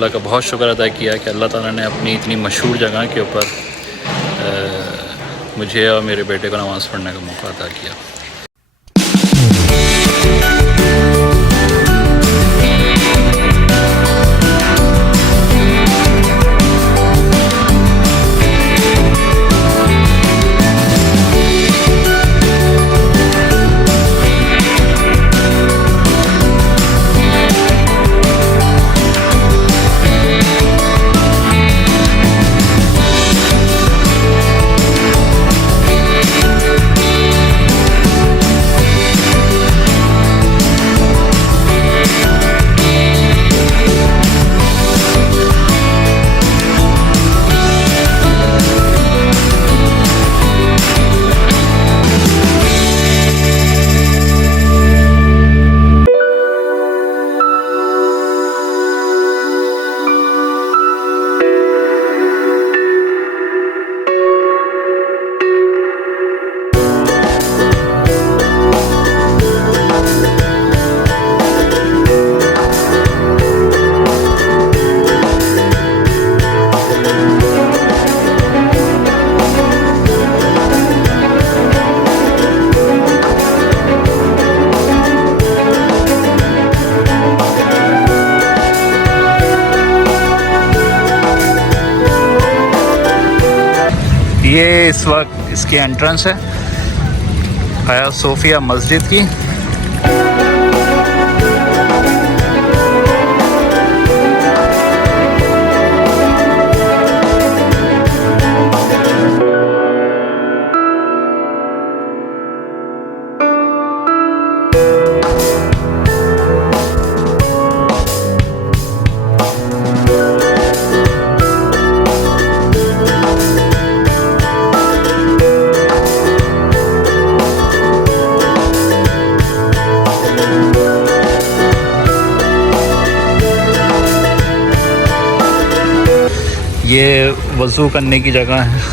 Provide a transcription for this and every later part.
अल्लाह का बहुत शुक्र अदा किया कि अल्लाह ताला ने अपनी इतनी मशहूर जगह के ऊपर मुझे और मेरे बेटे को नमाज़ पढ़ने का मौका अदा किया। ये इस वक्त इसकी एंट्रेंस है हया सोफिया मस्जिद की। ये वज़ू करने की जगह है।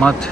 रहमत।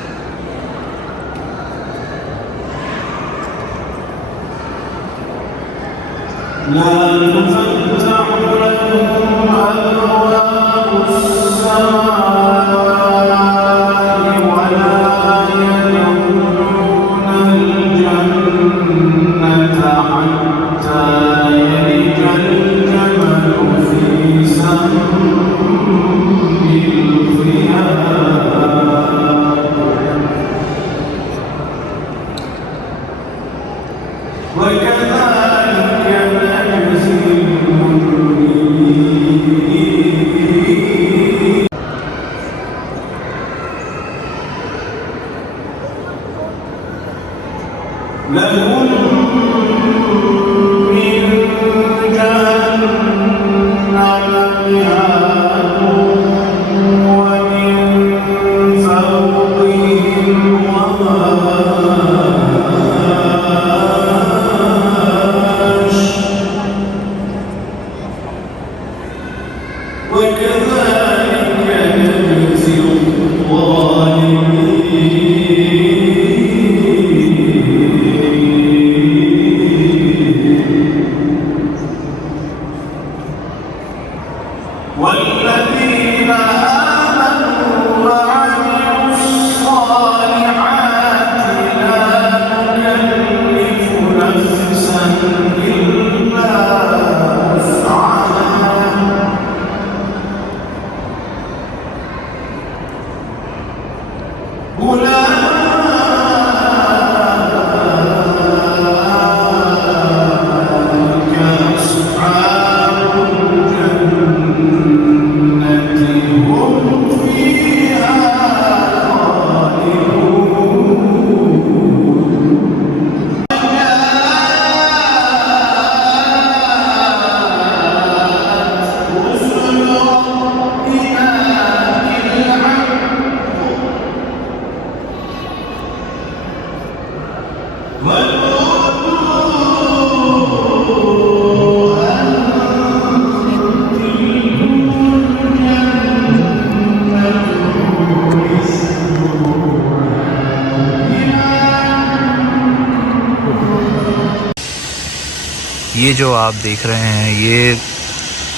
ये जो आप देख रहे हैं,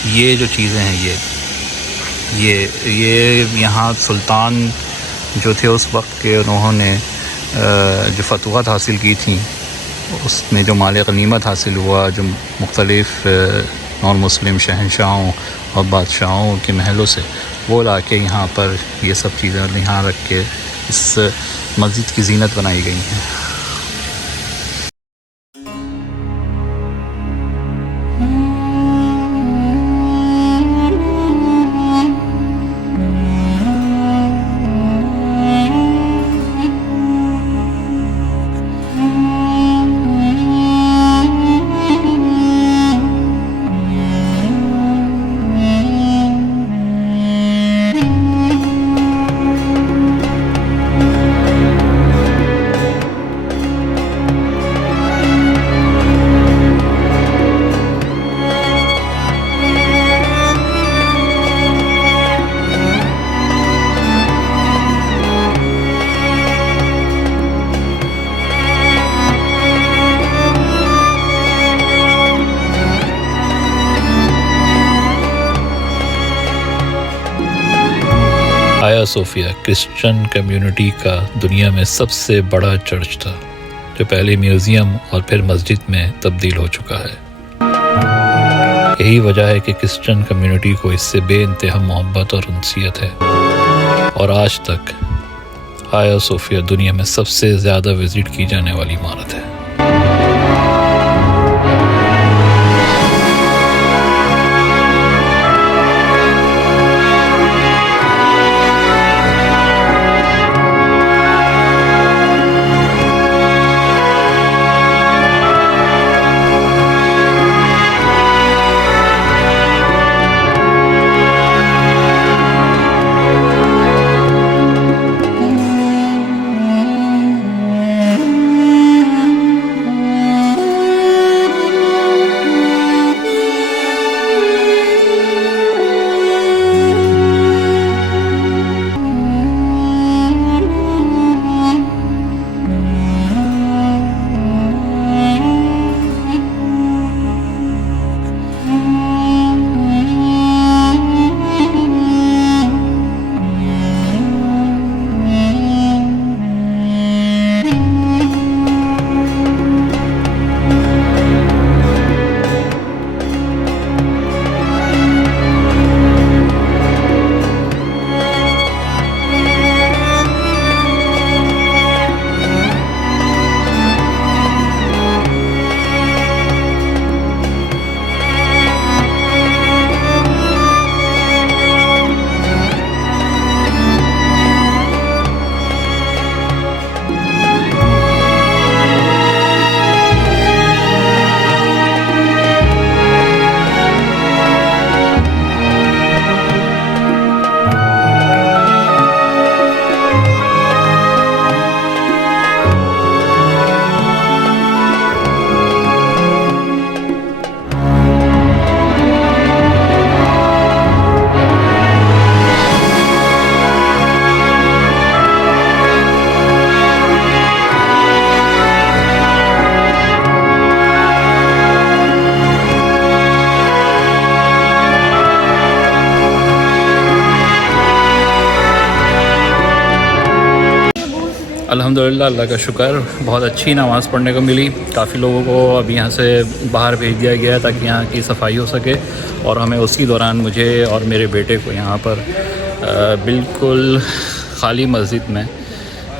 ये जो चीज़ें हैं, ये यहाँ सुल्तान जो थे उस वक्त के, उन्होंने जो फतवात हासिल की थी, उसमें जो माल गनीमत हासिल हुआ, जो मुख्तलिफ़ नॉन मुस्लिम शहंशाहों और बादशाहों के महलों से, वो लाके यहाँ पर ये सब चीज़ें यहाँ रख के इस मस्जिद की ज़ीनत बनाई गई हैं। आया सोफिया क्रिश्चियन कम्युनिटी का दुनिया में सबसे बड़ा चर्च था, जो पहले म्यूज़ियम और फिर मस्जिद में तब्दील हो चुका है। यही वजह है कि क्रिश्चियन कम्युनिटी को इससे बेइंतहा मोहब्बत और उनसियत है, और आज तक आया सोफिया दुनिया में सबसे ज़्यादा विज़िट की जाने वाली इमारत है। अल्हम्दुलिल्लाह, अल्लाह का शुक्र, बहुत अच्छी नमाज़ पढ़ने को मिली। काफ़ी लोगों को अब यहाँ से बाहर भेज दिया गया है ताकि यहाँ की सफाई हो सके, और हमें उसी दौरान मुझे और मेरे बेटे को यहाँ पर बिल्कुल ख़ाली मस्जिद में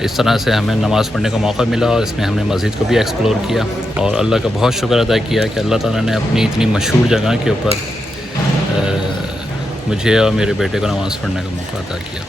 इस तरह से हमें नमाज़ पढ़ने का मौका मिला, और इसमें हमने मस्जिद को भी एक्सप्लोर किया और अल्लाह का बहुत शुक्र अदा किया कि अल्लाह ताला ने अपनी इतनी मशहूर जगह के ऊपर मुझे और मेरे बेटे को नमाज़ पढ़ने का मौका अदा किया।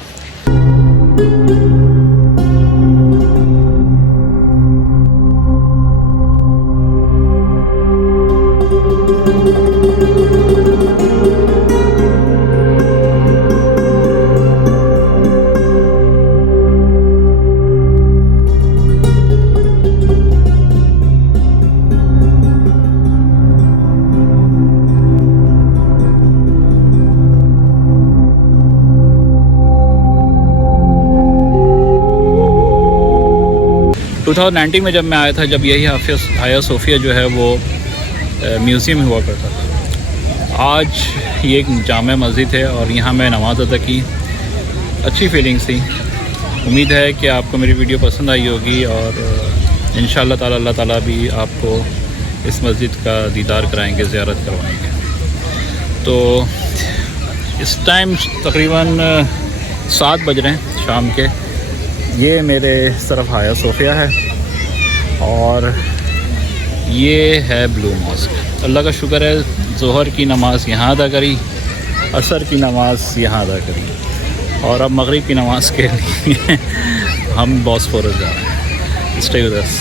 टू 2019 में जब मैं आया था, जब यही हाया सोफिया जो है वो म्यूज़ियम हुआ करता था। आज ये एक जामे मस्जिद है और यहाँ मैं नमाज़ अदा की। अच्छी फीलिंग्स थी। उम्मीद है कि आपको मेरी वीडियो पसंद आई होगी, और इंशाअल्लाह ताला अल्लाह ताला भी आपको इस मस्जिद का दीदार कराएंगे, ज़ियारत करवाएंगे। तो इस टाइम तकरीबन 7 बज रहे हैं शाम के। ये मेरे तरफ हाया सोफिया है और ये है ब्लू मॉस्क। अल्लाह का शुक्र है, ज़ोहर की नमाज़ यहाँ अदा करी, असर की नमाज़ यहाँ अदा करी, और अब मगरिब की नमाज़ के लिए हम बॉस्फोरस जा रहे हैं। Stay with us.